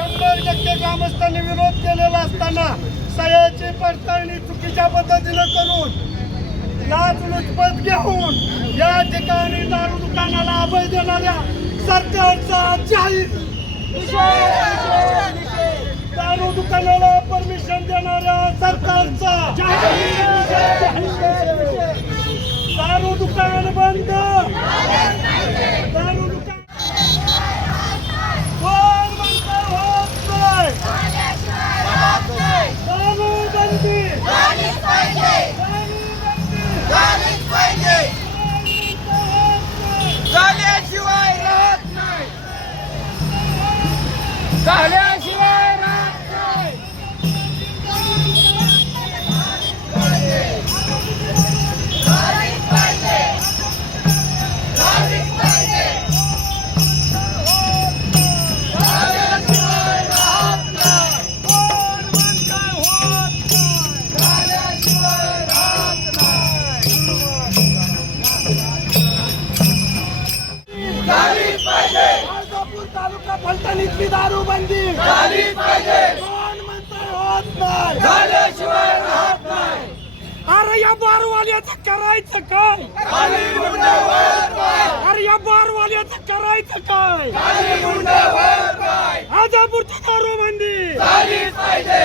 शंभर टक्के ग्रामस्थांनी विरोध केलेला असताना सह्याची पडताळणी चुकीच्या पद्धतीनं करून लाचलुचपत घेऊन या ठिकाणी दारू दुकानाला अभय देणाऱ्या सरकारचा जाहीर फलटणीतली दारू बंदी. झालीच पाहिजे. कोण म्हणतंय होत नाही. झाल्याशिवाय राहत नाही. अरे या बारवाल्याचं करायचं काय? खाली मुंडे वर पाय. अरे या बारवाल्याचं करायचं काय? खाली मुंडे वर पाय. राजापूरची दारू बंदी. झालीच पाहिजे.